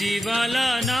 जीवाला ना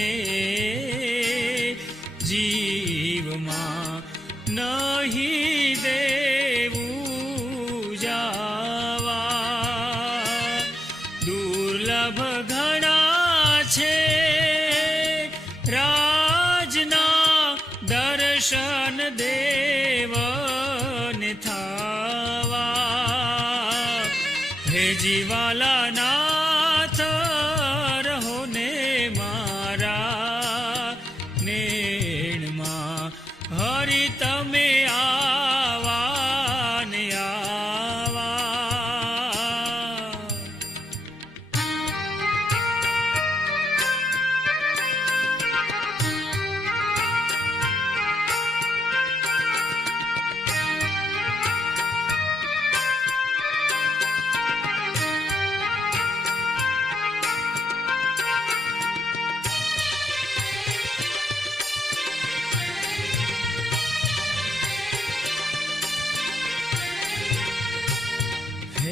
દર્શન દેવન થાવા. હે જીવાલા નાથ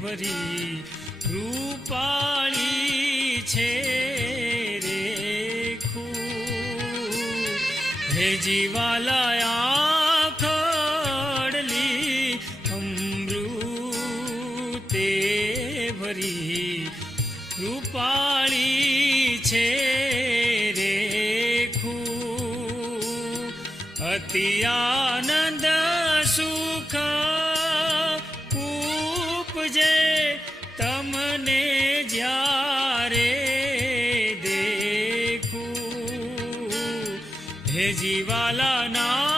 ભરી કૃપાળી છે રે હે જીવાલયા ખડલી અમૃતે ભરી કૃપાળી છે રે અતિયાન भेजी वाला नाम।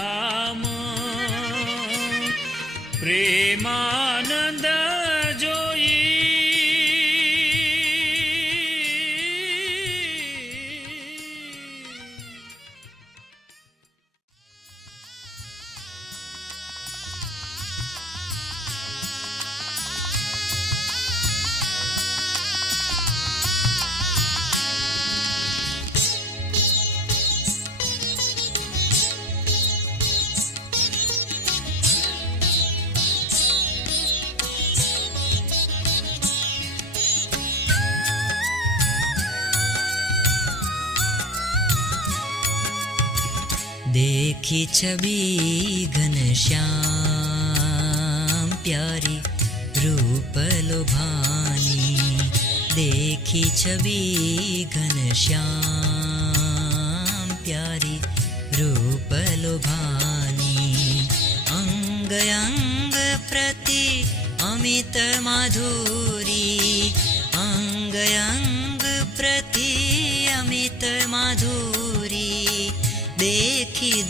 राम प्रेमानन्द देखी छवि घनश्याम प्यारी रूप लुभानी। देखी छवि घनश्याम प्यारी रूप लुभानी। अंग अंग प्रति अमित माधुरी। अमित माधुरी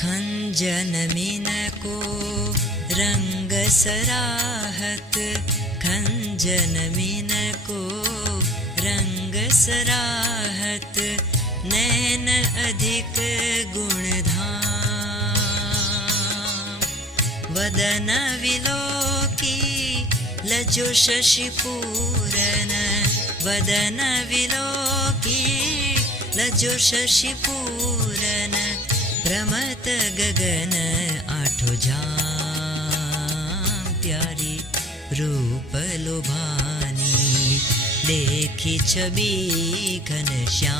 खंजन मिन को रंग सराहत खंजन मिन को रंग सराहत नैन अधिक गुणधाम। वदन विलोकी लजो शशिपूरन। वदन विलोकी लजो शशिपूरन प्रमत गगन आठो जाम प्यारी रूप लोभानी। देखी छवि घनश्याम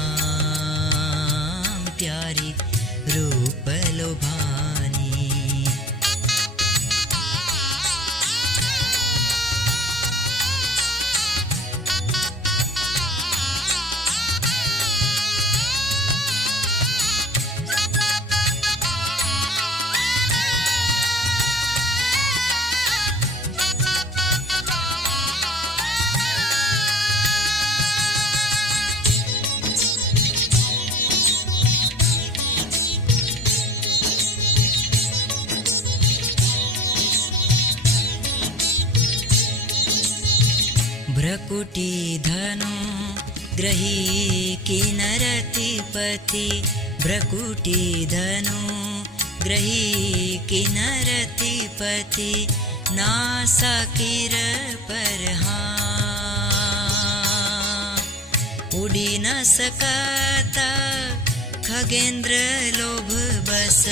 प्यारी रूप लोभानी भ्रकुटी धनु ग्रही भ्रकुटी धनु ग्रही किनरतिपति। नासा किर परहा उडी न सकता खगेन्द्र लोभ बस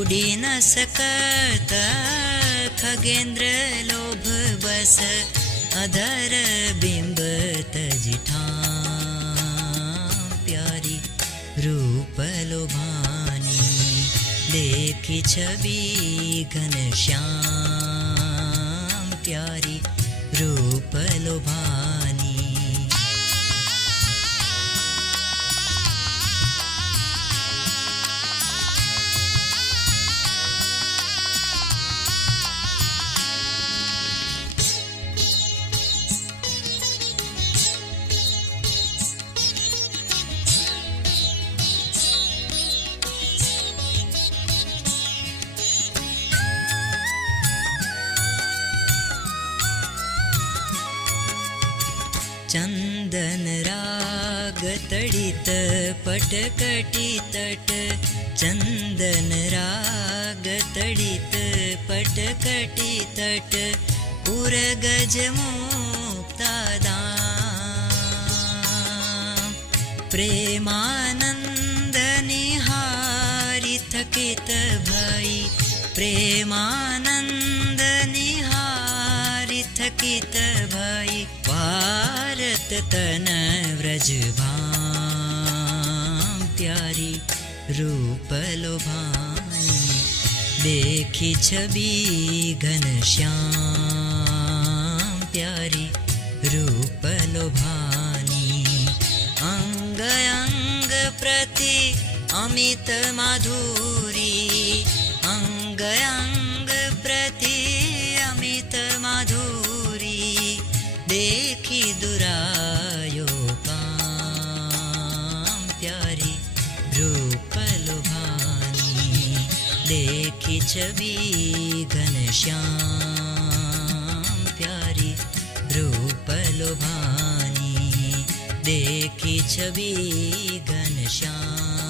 उडी न सकत खगेन्द्र लोभ बस अधर बिंब तजिठा प्यारी रूप लोभानी देखी छवि घनश्याम प्यारी रूप लोभानी तडित पटकटि तट चन्दन राग तडित पटकटि तट पुरगज मुक्तादा प्रेमानन्द थकित भई भारत तन व्रजभाम प्यारी रूप लोभानी। अङ्ग अङ्ग प्रति अमित माधुरी अङ्ग अङ्ग लुभानी देखी छवि घनश्याम प्यारी। रूप लुभानी देखी छवि घनश्याम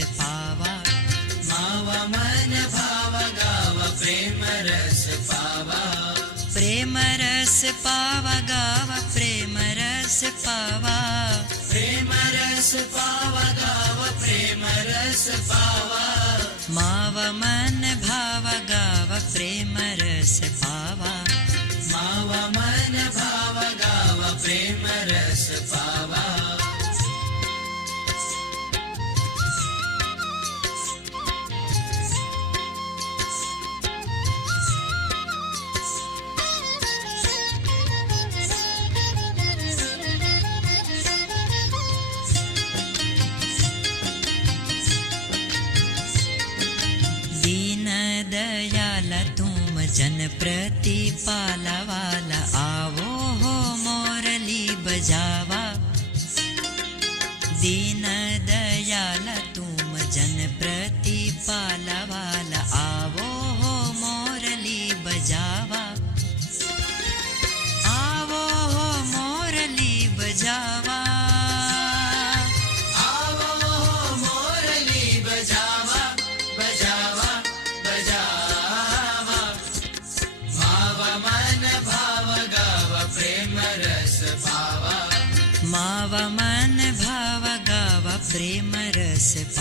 रस पावा माव मन भाव गाव प्रेम रस पावा प्रेम रस पावा गाव प्रेम रस पावा प्रेम रस पावा गाव प्रेम रस पावा माव मन भाव गाव प्रेम रस पावा माव मन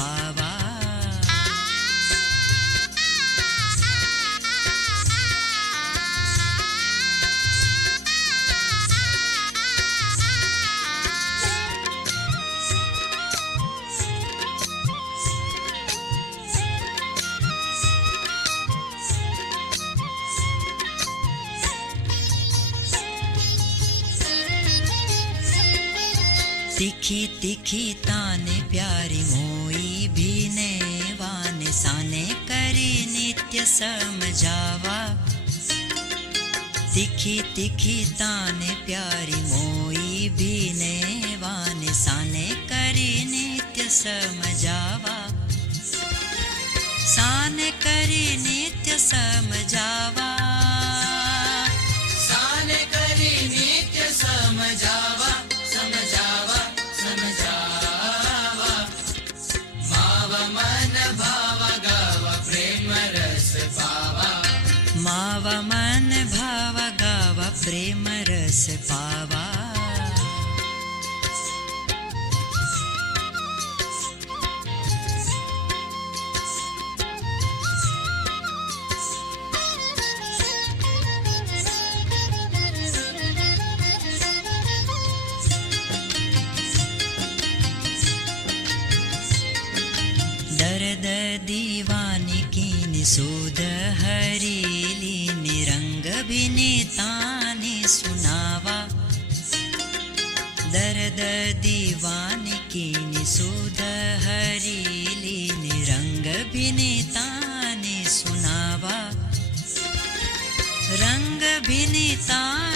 fire. तिखी तिखी ताने प्यारी मोई भी ने वाने साने करी नित्य समझावा। तिखी तिखी ताने प्यारी मोई भी ने वाने साने करी नित्य समझावा। साने करी नित्य समझावा। से पावा Infinita.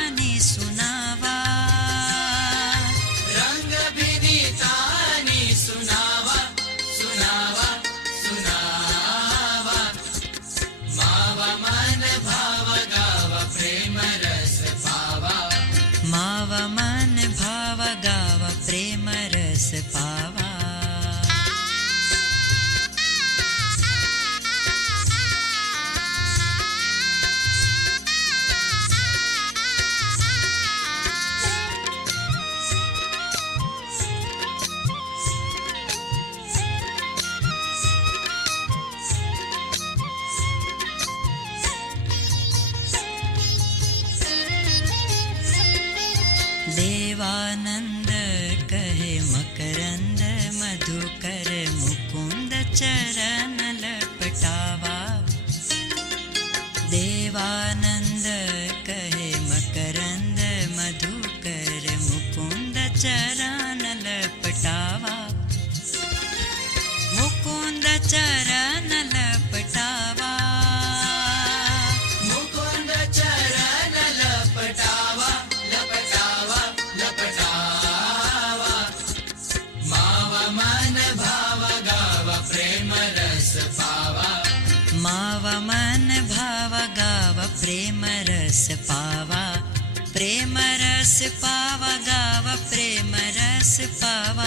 देवानंद कहे मकरंद मधुकर रस पावा गावा प्रेम रस पावा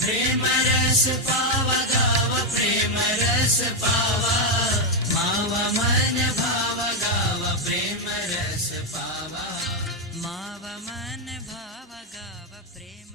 प्रेम रस पावा गावा प्रेम रस पावा मावा मन भावा गावा प्रेम रस पावा मावा मन भावा गावा प्रेम